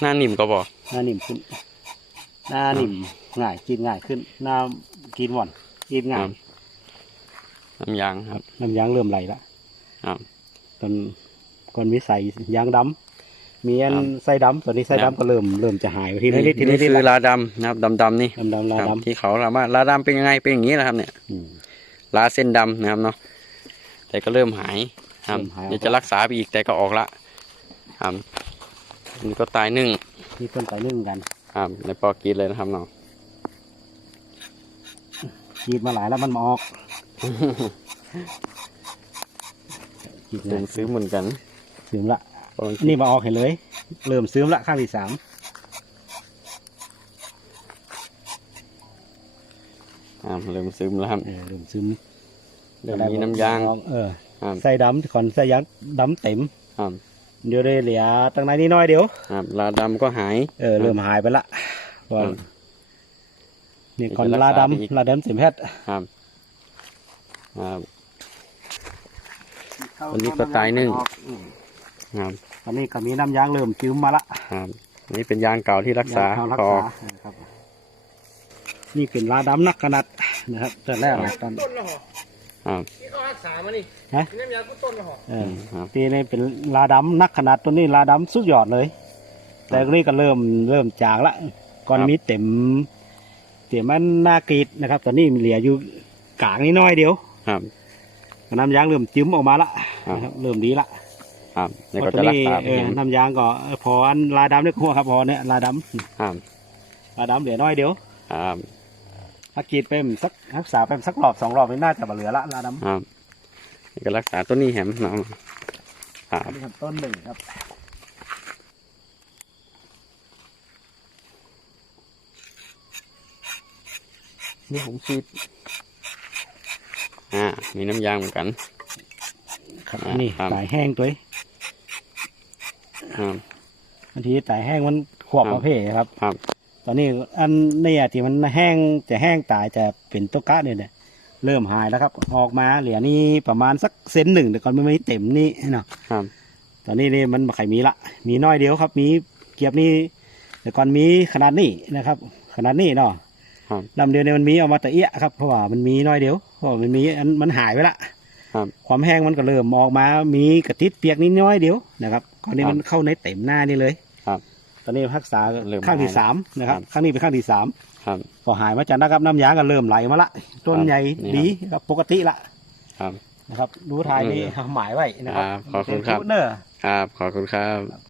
หน้านิ่มก็บอกหน้านิ่มขึ้น หน้านิ่มง่ายกินง่ายขึ้น หน้ากินหวานกินง่ายน้ำยางครับน้ำยางเริ่มไหลละครับตอนก่อนมีใส่ยางดำมีอันครับใส่ดำตอนนี้ใส่ครับดำก็เริ่มเริ่มจะหายไปทีละนิดทีละนี่นิดคือละลาดำนะครับดำๆนี่ดำดำลาครับดำที่เขาถามว่าลาดำเป็นยังไงเป็นอย่างนี้แหละครับ เนี่ยอืมลาเส้นดำนะครับเนาะแต่ก็เริ่มหายครับเริ่มหายเดี๋ยวจะรักษาไปอีกแต่ก็ออกละครับอั นนี่ก็ตายหนึ่งนี่ต้นต่อเนื่องกันครับในปอกีดเลยนะครับเนาะกรีดมาหลายแล้วมันมาออกกรีดเดิง่ายนซื้อเหมือนกันซึมละ ปอนี่มาออกเห็นเลย เริ่มซึมละข้างที่สามครับเริ่มซึมแล้วครับเออเริ่มซึมเริ่มมีน้ำยางเออ ครับใส่ดำก่อนใส่ยางดำเต็ม ครับ เดี๋ยวได้เหลือตั้งในนี้น้อยเดียว ครับลาดำก็หาย เออเริ่มหายไปละก่อนครับนี่ก่อนเดี๋ยวจะลารักษาไปอีกดำลาดำเสียมแพทย์ครับครับ วันนี้ก็ตายหนึ่ง ครับอันนี้ก็มีน้ำยางเริ่มจืมมาละครับนี่เป็นยางเก่าที่รักษายงเข้รักพอษานะครับนี่เป็นลาดำนักขนาดนะครับแต่แรกนะตอน ต้นละหอ ครับที่เขารักษามานี่ฮะน้ำยาก็ต้นละหอเออครับปีนี้เป็นลาดำนักขนาดตัวนี้ลาดำสุดยอดเลย แต่ตัวนี้ก็เริ่มเริ่มจางละก่อนมีเต็ม เต็มมันหน้ากรีดนะครับ ตอนนี้มีเหลืออยู่กลางนิดน้อยเดียวครับ น้ำยางเริ่มจิ้มออกมาละครับ นะครับเริ่มดีละครับแล้วเพก็ราะตัวจะรักนี้ษาไปเออเองน้ำยางก็เออพออันลาดำเนี่ยหัวครับพอเนี่ยลาดครับำลาดำเหลือน้อยเดียว ครับ ถ้ากรีดไปมันสักรักษาไปสักรอบสองรอบนี่น่าจะบ่เหลือละลาดำครับนี่ก็รักษาตัวนี้แหมเนาะครับอันนี้ครับต้นหนึ่งครับนี่ผมฉีดอ่ามีน้ำยางเหมือนกัน ครับอ่านี่ครับ ตายแห้งตัวเองครับ บางทีตายแห้งมันขวบครับประเภทครับ ครับ ตอนนี้อันเนี่ยที่มันแห้งจะแห้งตายจะเป็นตัวกะเนี่ยเนี่ยเริ่มหายแล้วครับ ออกมาเหลือนี่ประมาณสักเซนหนึ่งแต่ก่อนมันไม่เต็มนี่เนาะครับ ตอนนี้นี่มันไข่มีละ มีน้อยเดียวครับ มีเกียบนี่แต่ก่อนมีขนาดนี้นะครับ ขนาดนี้เนาะครับลำเดียวเนี่ยมันมีออกมาแต่เอี้ยครับเพราะว่ามันมีน้อยเดียวเพราะว่ามันมีอันมันหายไปละครับความแห้งมันก็เริ่มออกมา มีกระติดเปียกนิดน้อยเดียวนะครับก่อนนี้ครับมันเข้าในเต็มหน้านี่เลยครับ ตอนนี้รักษาเริ่มข้างที่หายแล้วสามนะครับครับ ข้างนี้เป็นข้างที่สามครับพอหายมาจากนะครับน้ำยางก็เริ่มไหลมาละต้นครับใหญ่นี่ ดีครับปกติละครับ นะครับ ดูทายนี่หมายไว้นะครับครับขอบคุณครับเป็นเนอร์ ครับ ขอบคุณครับ